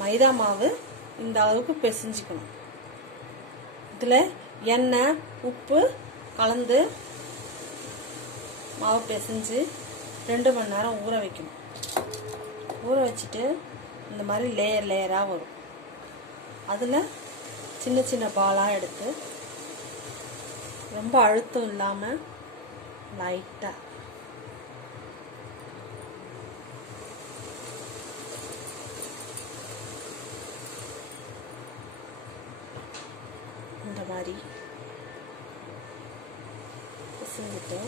மைதா மாவு இந்த அளவுக்கு பிசைஞ்சிக்கணும். இதில் எண்ணெய் உப்பு கலந்து மாவு பிசைஞ்சு 2 மணி நேரம் ஊற வைக்கணும். ஊற வச்சுட்டு இந்த மாதிரி லேயர் லேயராக வரும். அதில் சின்ன சின்ன பாலாக எடுத்து ரொம்ப அழுத்தம் இல்லாமல் லைட்டாக இந்த மாதிரி பிசைஞ்சிட்டு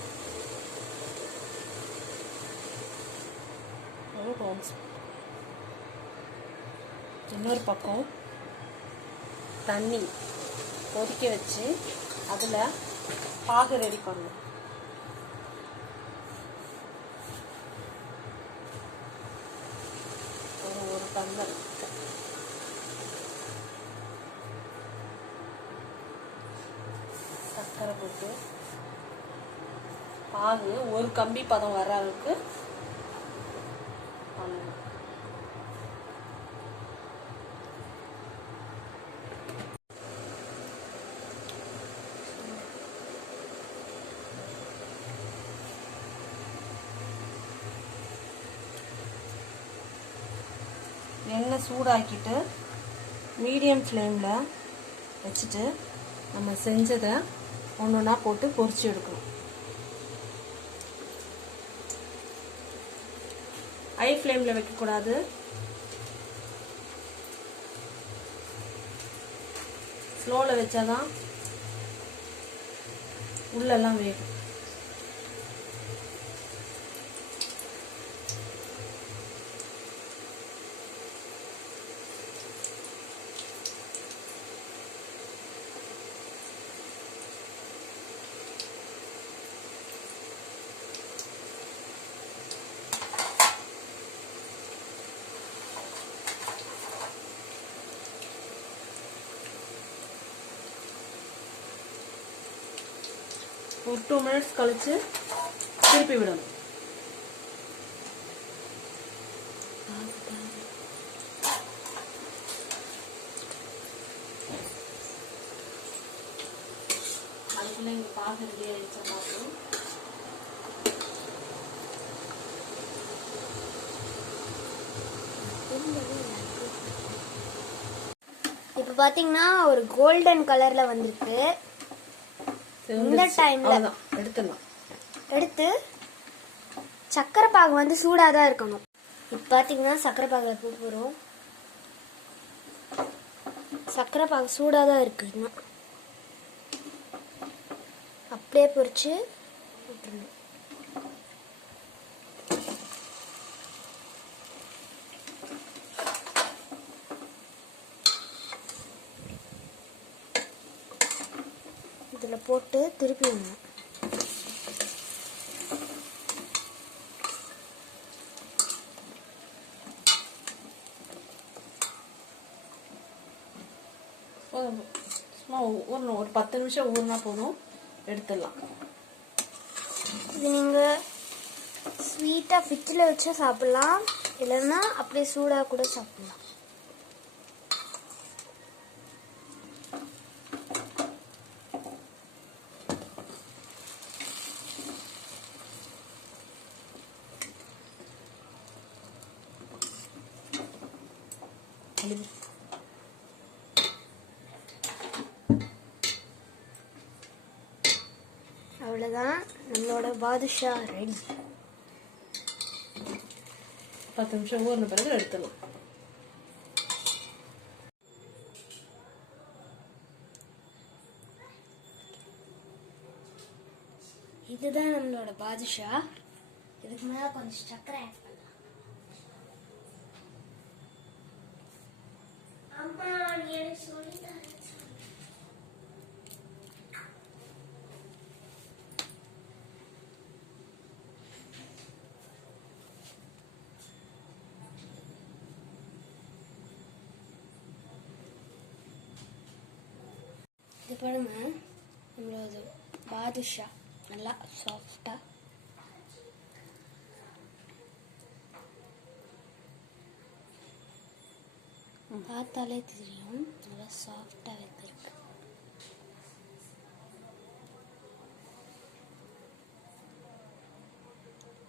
இன்னொரு பக்கம் தண்ணி கொதிக்க வச்சு அதில் பாகு ரெடி பண்ணணும். ஒரு டம்ளர் சர்க்கரை போட்டு பாகு ஒரு கம்பி பதம் வர அளவுக்கு பண்ணணும். எண்ணெய் சூடாக்கிட்டு மீடியம் ஃப்ளேமில் வச்சுட்டு நம்ம செஞ்சதை ஒன்று ஒன்றா போட்டு பொரிச்சு எடுக்கணும். ஹை ஃப்ளேமில் வைக்கக்கூடாது. ஸ்லோவில் வச்சாதான் உள்ளெல்லாம் வேகும். ஒரு 2 மினிட்ஸ் கழிச்சு திருப்பி விடணும். அதுக்குள்ள இங்க பாகு ரெடி ஆயிடுச்சு. இப்போ பாத்தீங்கன்னா ஒரு கோல்டன் கலர்ல வந்திருக்கு. இந்த டைம்ல எடுத்து சக்கரை பாகு வந்து சூடாதான் இருக்கணும். இப்ப பாத்தீங்கன்னா சக்கரை பாகுல போறோம். சக்கரை பாகு சூடாதான் இருக்கு. அப்படியே பொரிச்சு விட்டுறணும். இதில் போட்டு திருப்பி விடணும். சும்மா ஊறணும். ஒரு 10 நிமிஷம் ஊறினா போதும், எடுத்துடலாம். இது நீங்கள் ஸ்வீட்டாக ஃப்ரிட்ஜில் வச்சா சாப்பிட்லாம், இல்லைன்னா அப்படியே சூடாக கூட சாப்பிட்லாம். அவ்வளோதான், நம்மளோட பாதுஷா ரெடி. 10 நிமிஷம் ஊறின பிறகு எடுத்துடலாம். இதுதான் நம்மளோட பாதுஷா. இதுக்கு மேலே கொஞ்சம் சக்கரை ஆட் பண்ணலாம். அம்மா நீ எனக்கு சொல்லித்தர. இது பாருங்க, நம்மளோட பாதுஷா நல்லா சாஃப்டா. பார்த்தாலே தெரியும் நல்லா சாஃப்டாக வெந்திருக்கு.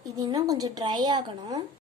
இது இன்னும் கொஞ்சம் ட்ரை ஆகணும்.